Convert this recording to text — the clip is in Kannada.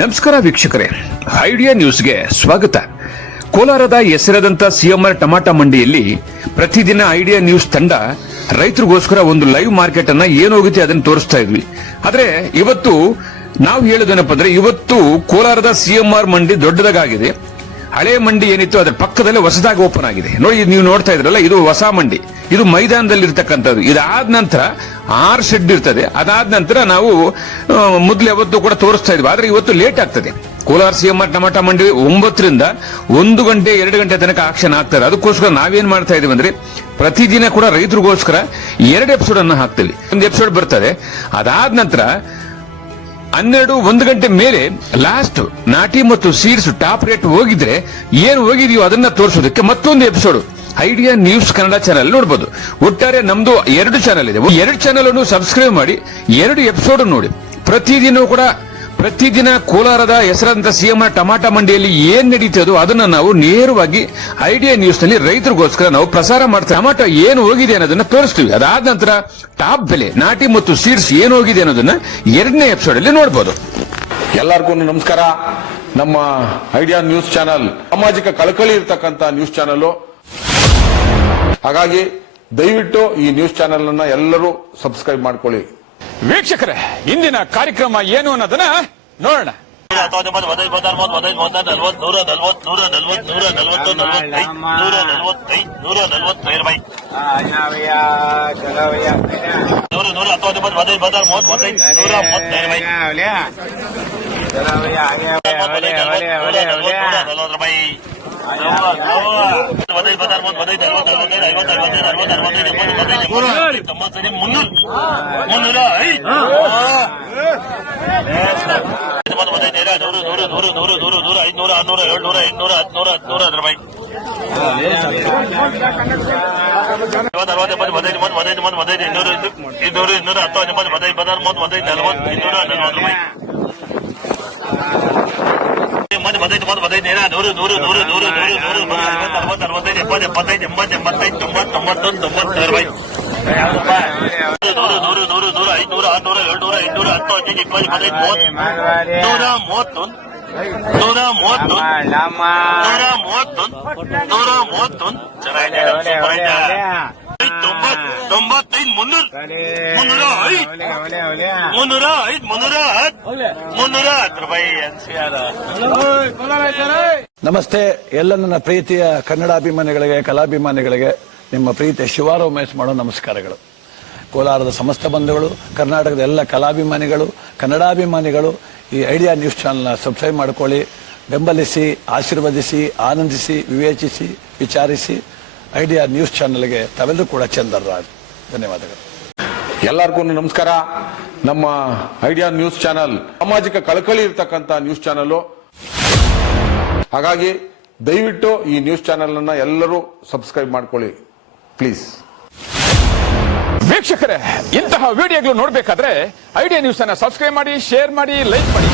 ನಮಸ್ಕಾರ ವೀಕ್ಷಕರೇ, ಐಡಿಯಾ ನ್ಯೂಸ್ಗೆ ಸ್ವಾಗತ. ಕೋಲಾರದ ಹೆಸರಾದಂತ ಸಿಎಂಆರ್ ಟಮಾಟಾ ಮಂಡಿಯಲ್ಲಿ ಪ್ರತಿದಿನ ಐಡಿಯಾ ನ್ಯೂಸ್ ತಂಡ ರೈತರಿಗೋಸ್ಕರ ಒಂದು ಲೈವ್ ಮಾರ್ಕೆಟ್ ಅನ್ನ ಏನಾಗುತ್ತೆ ಅದನ್ನು ತೋರಿಸ್ತಾ ಇದ್ವಿ. ಆದ್ರೆ ಇವತ್ತು ನಾವು ಹೇಳೋದೇನಪ್ಪ ಅಂದ್ರೆ, ಇವತ್ತು ಕೋಲಾರದ ಸಿಎಂಆರ್ ಮಂಡಿ ದೊಡ್ಡದಾಗಿದೆ. ಹಳೆ ಮಂಡಿ ಏನಿತ್ತು ಅದರ ಪಕ್ಕದಲ್ಲೇ ಹೊಸದಾಗಿ ಓಪನ್ ಆಗಿದೆ. ನೋಡಿ, ನೀವು ನೋಡ್ತಾ ಇದ್ರಲ್ಲ, ಇದು ಹೊಸ ಮಂಡಿ. ಇದು ಮೈದಾನದಲ್ಲಿ ಇರ್ತಕ್ಕಂಥದ್ದು. ಇದಾದ ನಂತರ 6 ಶೆಡ್ ಇರ್ತದೆ. ಅದಾದ ನಂತರ ನಾವು ಮೊದಲು ಯಾವತ್ತು ಕೂಡ ತೋರಿಸ್ತಾ ಇದ್ವಿ. ಆದ್ರೆ ಇವತ್ತು ಲೇಟ್ ಆಗ್ತದೆ. ಕೋಲಾರ ಸಿಎಂಆರ್ ಟಮಾಟಾ ಮಂಡಿ 9ರಿಂದ 1 ಗಂಟೆ 2 ಗಂಟೆ ತನಕ ಆಕ್ಷನ್ ಆಗ್ತಾರೆ. ಅದಕ್ಕೋಸ್ಕರ ನಾವೇನ್ ಮಾಡ್ತಾ ಇದೀವಿ ಅಂದ್ರೆ, ಪ್ರತಿದಿನ ಕೂಡ ರೈತರಿಗೋಸ್ಕರ 2 ಎಪಿಸೋಡ್ ಅನ್ನು ಹಾಕ್ತೀವಿ. ಒಂದು ಎಪಿಸೋಡ್ ಬರ್ತದೆ. ಅದಾದ ನಂತರ 12-1 ಗಂಟೆ ಮೇಲೆ ಲಾಸ್ಟ್ ನಾಟಿ ಮತ್ತು ಸೀಡ್ಸ್ ಟಾಪ್ ರೇಟ್ ಹೋಗಿದ್ರೆ ಏನು ಹೋಗಿದೆಯೋ ಅದನ್ನ ತೋರಿಸೋದಕ್ಕೆ ಮತ್ತೊಂದು episode idea news Kannada channel ನೋಡಬಹುದು. ಒಟ್ಟಾರೆ ನಮ್ದು 2 ಚಾನೆಲ್ ಇದೆ. 2 ಚಾನೆಲ್ ಅನ್ನು ಸಬ್ಸ್ಕ್ರೈಬ್ ಮಾಡಿ 2 ಎಪಿಸೋಡ್ ನೋಡಿ. ಪ್ರತಿದಿನ ಕೋಲಾರದ ಹೆಸರಾದಂತ ಸಿಎಂಆರ್ ಟಮಾಟಾ ಮಂಡಿಯಲ್ಲಿ ಏನ್ ನಡೀತದೋ ಅದನ್ನ ನಾವು ನೇರವಾಗಿ ಐಡಿಯಾ ನ್ಯೂಸ್ ನಲ್ಲಿ ರೈತರಿಗೋಸ್ಕರ ನಾವು ಪ್ರಸಾರ ಮಾಡ್ತೀವಿ. ಟಮಾಟೋ ಏನು ಹೋಗಿದೆ ಅನ್ನೋದನ್ನ ತೋರಿಸ್ತೀವಿ. ಅದಾದ ನಂತರ ಟಾಪ್ ಬೆಲೆ, ನಾಟಿ ಮತ್ತು ಸೀಡ್ಸ್ ಏನು ಹೋಗಿದೆ ಅನ್ನೋದನ್ನ 2ನೇ ಎಪಿಸೋಡ್ ಅಲ್ಲಿ ನೋಡಬಹುದು. ಎಲ್ಲರಿಗೂ ನಮಸ್ಕಾರ. ನಮ್ಮ ಐಡಿಯಾ ನ್ಯೂಸ್ ಚಾನೆಲ್ ಸಾಮಾಜಿಕ ಕಳಕಳಿ ಇರತಕ್ಕಂತ ನ್ಯೂಸ್ ಚಾನೆಲ್. ಹಾಗಾಗಿ ದಯವಿಟ್ಟು ಈ ನ್ಯೂಸ್ ಚಾನೆಲ್ ಅನ್ನ ಎಲ್ಲರೂ ಸಬ್ಸ್ಕ್ರೈಬ್ ಮಾಡ್ಕೊಳ್ಳಿ. ವೀಕ್ಷಕರೇ, ಇಂದಿನ ಕಾರ್ಯಕ್ರಮ ಏನು ಅನ್ನೋದನ್ನ ನೋಡೋಣ. ನಮಸ್ತೆ. ಎಲ್ಲ ನನ್ನ ಪ್ರೀತಿಯ ಕನ್ನಡಾಭಿಮಾನಿಗಳಿಗೆ, ಕಲಾಭಿಮಾನಿಗಳಿಗೆ ನಿಮ್ಮ ಪ್ರೀತಿಯ ಶಿವಾರ ಉಮೇಶ್ ಮಾಡೋ ನಮಸ್ಕಾರಗಳು. ಕೋಲಾರದ ಸಮಸ್ತ ಬಂಧುಗಳು, ಕರ್ನಾಟಕದ ಎಲ್ಲ ಕಲಾಭಿಮಾನಿಗಳು, ಕನ್ನಡಾಭಿಮಾನಿಗಳು ಈ ಐಡಿಯಾ ನ್ಯೂಸ್ ಚಾನೆಲ್ನ ಸಬ್ಸ್ಕ್ರೈಬ್ ಮಾಡ್ಕೊಳ್ಳಿ, ಬೆಂಬಲಿಸಿ, ಆಶೀರ್ವದಿಸಿ, ಆನಂದಿಸಿ, ವಿವೇಚಿಸಿ, ವಿಚಾರಿಸಿ. ಐಡಿಯಾ ನ್ಯೂಸ್ ಚಾನೆಲ್ಗೆ ತಾವೆಲ್ಲರೂ ಕೂಡ ಚಂದರ್ರಾಜ್. ಧನ್ಯವಾದಗಳು. ಎಲ್ಲರಿಗೂ ನಮಸ್ಕಾರ. ನಮ್ಮ ಐಡಿಯಾ ನ್ಯೂಸ್ ಚಾನೆಲ್ ಸಾಮಾಜಿಕ ಕಳಕಳಿ ಇರತಕ್ಕಂತ ನ್ಯೂಸ್ ಚಾನೆಲ್. ಹಾಗಾಗಿ ದಯವಿಟ್ಟು ಈ ನ್ಯೂಸ್ ಚಾನೆಲ್ ಅನ್ನ ಎಲ್ಲರೂ ಸಬ್ಸ್ಕ್ರೈಬ್ ಮಾಡ್ಕೊಳ್ಳಿ ಪ್ಲೀಸ್. ವೀಕ್ಷಕರೇ, ಇಂತಹ ವಿಡಿಯೋಗಳು ನೋಡಬೇಕಾದ್ರೆ ಐಡಿಯಾ ನ್ಯೂಸ್ ಅನ್ನ ಸಬ್ಸ್ಕ್ರೈಬ್ ಮಾಡಿ, ಶೇರ್ ಮಾಡಿ, ಲೈಕ್ ಮಾಡಿ.